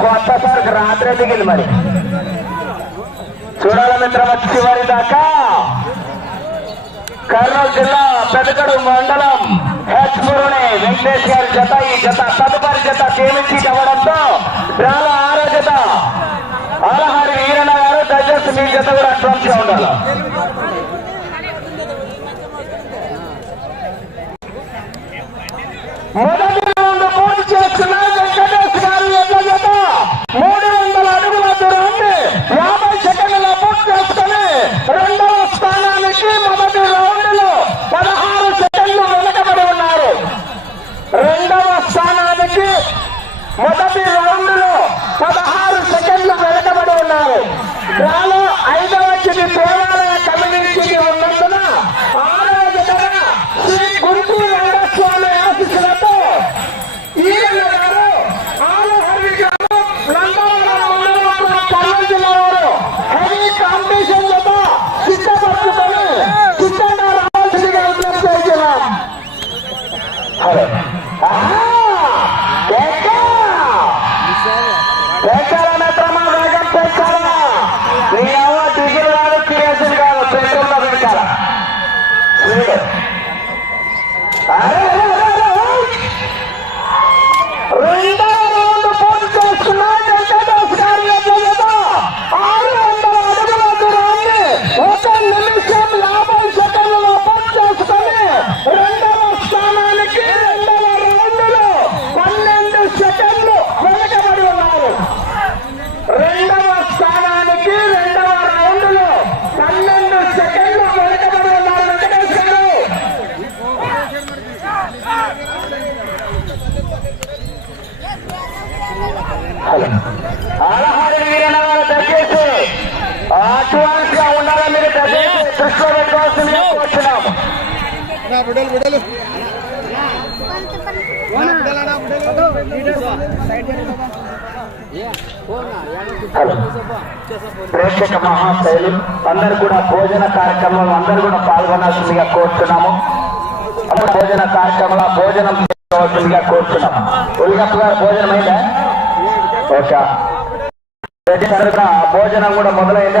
కొత్త సరుకు రాత్రే దిగింది మరి చూడాల మిత్రమ చివరి దాకా కర్నూలు జిల్లా పెదకడు మండలం హెచ్పురుని వెంకటేష్ గారి జత ఈ జత తదుపరి జత క్షేమించి అవ్వడంతో డ్రాల ఆరో జత ఆలహారి వీరణ గారు దయచేసి మీ జత కూడా ట్రంప్గా ఉండాలి. మొదటి ఆలహారం వీరనగారు దయచేసి అడ్వాన్స్గా ఉండాలని మీరు దయచేసి దృష్టిలో పెట్టుకోవాల్సింది వచ్చినాము ప్రేక్షక మహాశైలు అందరు కూడా భోజన కార్యక్రమం అందరు కూడా పాల్గొనాల్సిందిగా కోరుతున్నాము భోజన కార్యక్రమంలో భోజనం చేసుకోవాల్సిందిగా కోరుతున్నాము ఉల్గప్ప గారు భోజనం అయిందా? ఓకే భోజనం కూడా మొదలైంది.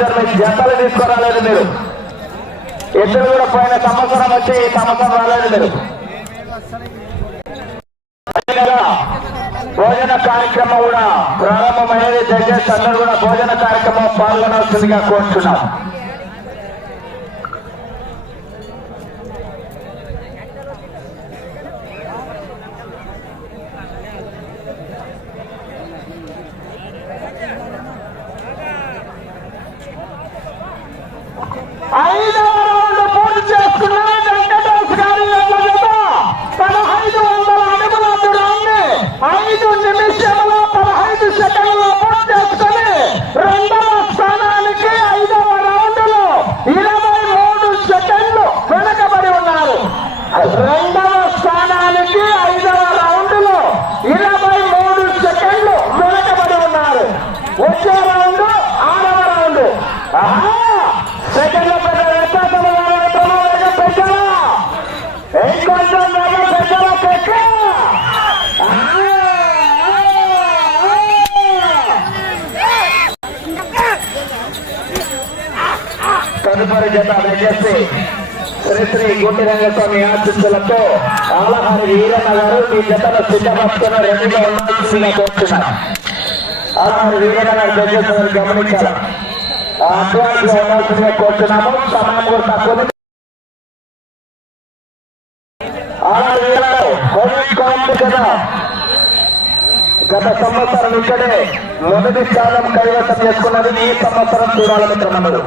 ఆఫీసర్లు జంటలు తీసుకురాలేదు మీరు. ఇద్దరు కూడా పోయిన సంవత్సరం వచ్చి ఈ సంవత్సరం రాలేదు మీరు. భోజన కార్యక్రమం కూడా ప్రారంభమైనది. దయచేసి అందరూ కూడా భోజన కార్యక్రమం పాల్గొనవలసిందిగా కోరుతున్నాం తదుపరి జత విజయశ్రీ శ్రీ శ్రీ గుండి రంగస్వామి ఆశిస్సులతో ఆలహారి వీరన్న గారు ఈ జతను సిద్ధపరుస్తున్న రెండుగా ఉండాల్సిందిగా కోరుతున్నారు ఆలహారి వీరన్న గారు గమనించాలి? గత సంవత్సరం ఇక్కడే మొదటి స్థానం కైవసం చేసుకున్నది ఈ సంవత్సరం చూడాలని తమ్ముడు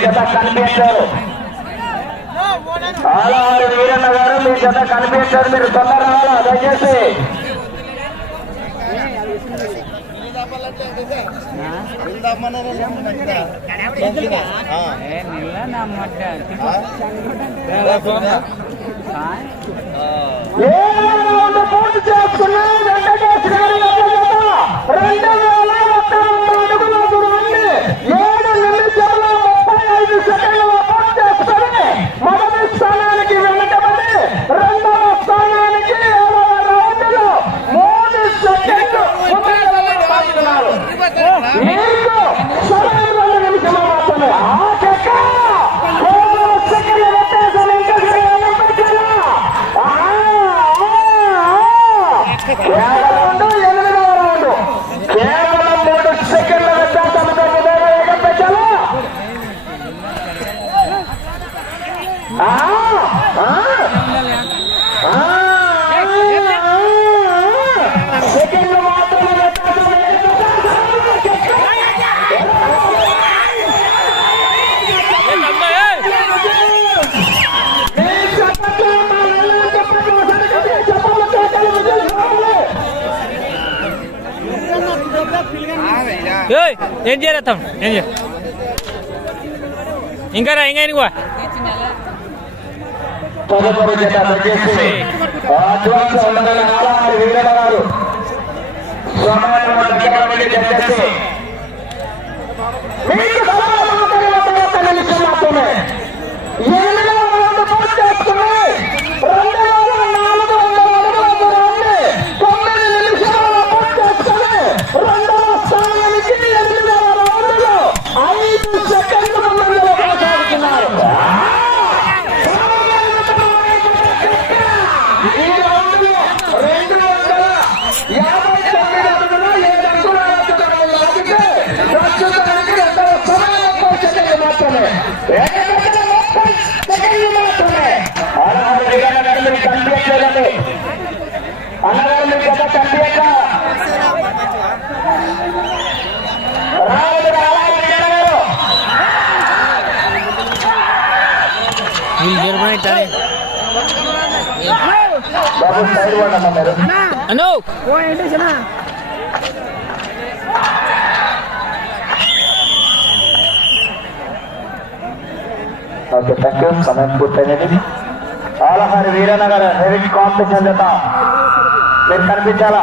మీ కనిపించారు. వీరన్న గారు మీ జత కనిపించారు. మీరు తొందర రావాలా? దయచేసి. చేసుకున్నా ఏం చేరేస్తాం ఏం చే? ఇంకా రా ఇంకా ఆయనకు సమయం వీళ్ళు ఓకే థ్యాంక్ యూ సమయం పూర్తయినది ఆలహారి వీరనగర్ హెవీ కాంపిటీషన్ జత. మీరు కనిపించాలా?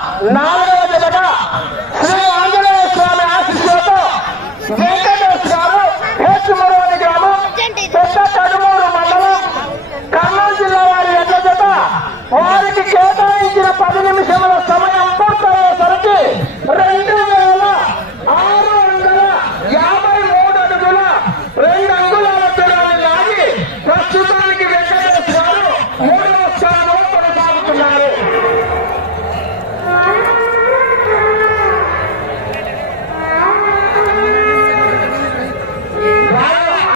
నాలుగవ జత శ్రీ ఆంజనేయ స్వామి ఆశీస్సులతో వెంకటేష్ గారు గ్రామం పెద్ద కడుమూరు మండలం కర్నూలు జిల్లా వారి ఎడ్ల జత వారికి కేటాయించిన పది నిమిషముల సమయం